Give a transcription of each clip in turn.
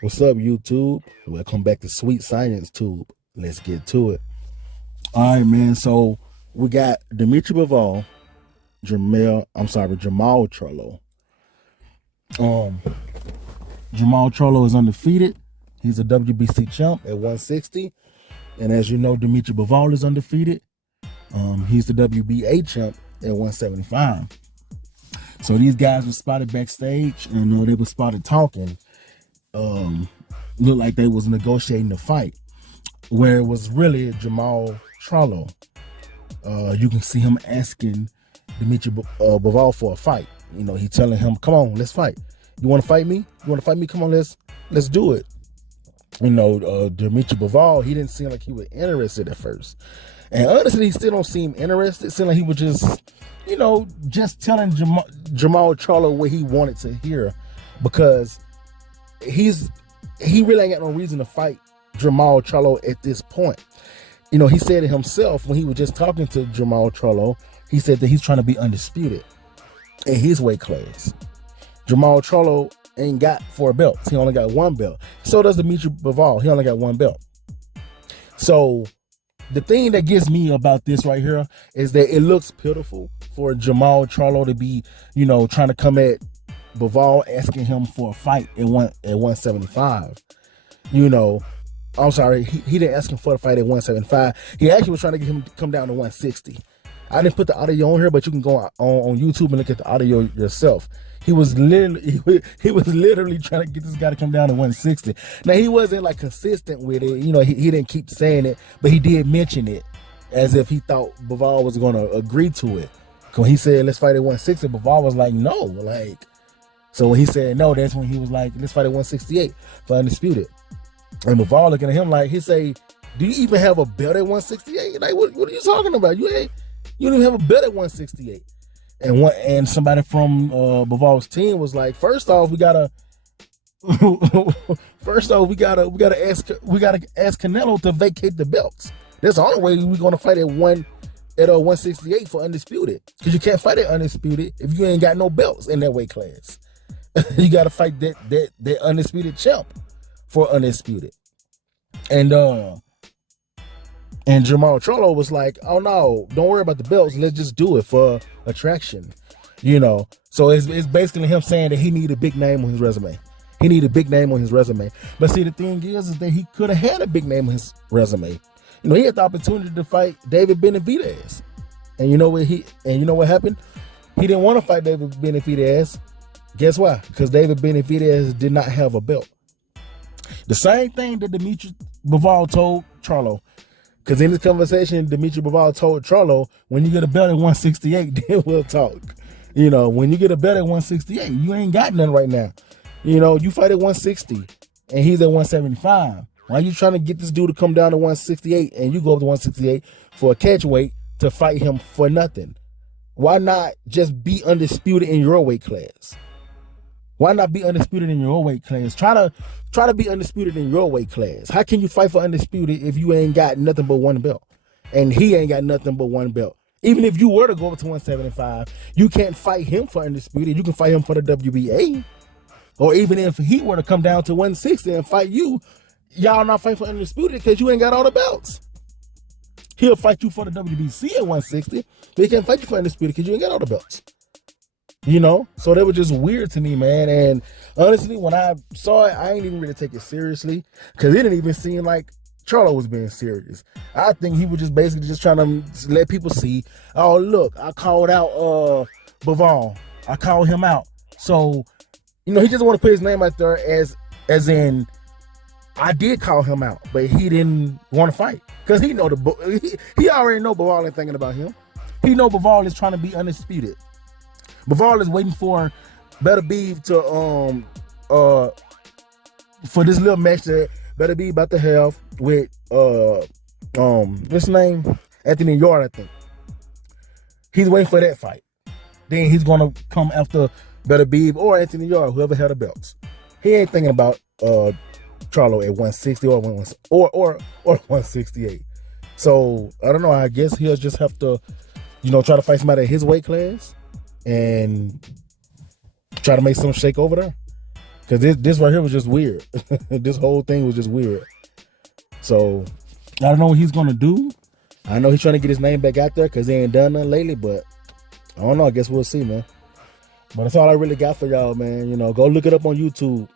What's up, YouTube? Welcome back to Sweet Science Tube. Let's get to it. All right, man. So we got Dmitry Bivol, Jermall Charlo. Um, Jermall Charlo is undefeated. He's a WBC champ at 160, and as you know, Dmitry Bivol is undefeated. He's the WBA champ at 175. So these guys were spotted backstage, and they were spotted talking. Looked like they was negotiating the fight, where it was really Jermall Charlo. You can see him asking Dmitry Bivol for a fight. You know, he telling him, "Come on, let's fight. You want to fight me? You want to fight me? Come on, let's do it." You know, Dmitry Bivol, he didn't seem like he was interested at first, and honestly, he still don't seem interested. It seemed like he was just telling Jermall Charlo what he wanted to hear, because he really ain't got no reason to fight Jermall Charlo at this point. You know, he said it himself when he was just talking to Jermall Charlo. He said that he's trying to be undisputed in his weight class. Jermall Charlo ain't got 4 belts. He only got 1 belt. So does Dmitry Bivol. He only got 1 belt. So the thing that gets me about this right here is that it looks pitiful for Jermall Charlo to be, trying to come at Bivol, asking him for a fight at 175. I'm sorry, he didn't ask him for a fight at 175. He actually was trying to get him to come down to 160. I didn't put the audio on here, but you can go on YouTube and look at the audio yourself. He was literally trying to get this guy to come down to 160. Now, he wasn't like consistent with it. He didn't keep saying it, but he did mention it as if he thought Bivol was going to agree to it. When he said, "Let's fight at 160," Bivol was like, "No." So when he said no, that's when he was like, "Let's fight at 168 for undisputed." And Bivol looking at him like, he say, "Do you even have a belt at 168? Like, what are you talking about? You don't even have a belt at 168. And somebody from Bivol's team was like, "First off, we gotta ask Canelo to vacate the belts. That's the only way we're gonna fight at 168 for undisputed. Because you can't fight at undisputed if you ain't got no belts in that weight class. You gotta fight that undisputed champ for undisputed." And Jermall Charlo was like, "Oh no, don't worry about the belts. Let's just do it for attraction." So it's basically him saying that he need a big name on his resume. He need a big name on his resume. But see, the thing is that he could have had a big name on his resume. He had the opportunity to fight David Benavidez. And you know what happened? He didn't want to fight David Benavidez. Guess why? Because David Benavidez did not have a belt. The same thing that Dmitry Bivol told Charlo. Because in this conversation, Dmitry Bivol told Charlo, "When you get a belt at 168, then we'll talk. When you get a belt at 168, you ain't got nothing right now. You fight at 160 and he's at 175. Why are you trying to get this dude to come down to 168 and you go up to 168 for a catch weight to fight him for nothing? Why not just be undisputed in your weight class? Why not be undisputed in your weight class? Try to be undisputed in your weight class. How can you fight for undisputed if you ain't got nothing but 1 belt? And he ain't got nothing but 1 belt. Even if you were to go up to 175, you can't fight him for undisputed. You can fight him for the WBA. Or even if he were to come down to 160 and fight you, y'all not fighting for undisputed because you ain't got all the belts. He'll fight you for the WBC at 160, but he can't fight you for undisputed because you ain't got all the belts. So that was just weird to me, man. And honestly, when I saw it, I ain't even really take it seriously because it didn't even seem like Charlo was being serious. I think he was just basically just trying to let people see, "Oh, look, I called out Bivol. I called him out." So, he just want to put his name out there as in, I did call him out, but he didn't want to fight because he already know Bivol ain't thinking about him. He know Bivol is trying to be undisputed. Bivol is waiting for Better Beef to for this little match that Better Beef about to have with what's his name? Anthony Yarde, I think. He's waiting for that fight. Then he's gonna come after Better Beef or Anthony Yarde, whoever had the belts. He ain't thinking about Charlo at 160 or 168. So I don't know. I guess he'll just have to, try to fight somebody at his weight class and try to make some shake over there. Because this right here was just weird. This whole thing was just weird. So I don't know what he's gonna do. I know he's trying to get his name back out there because he ain't done nothing lately, but I don't know. I guess we'll see, man. But that's all I really got for y'all, man. You know, go look it up on YouTube.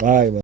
All right, man.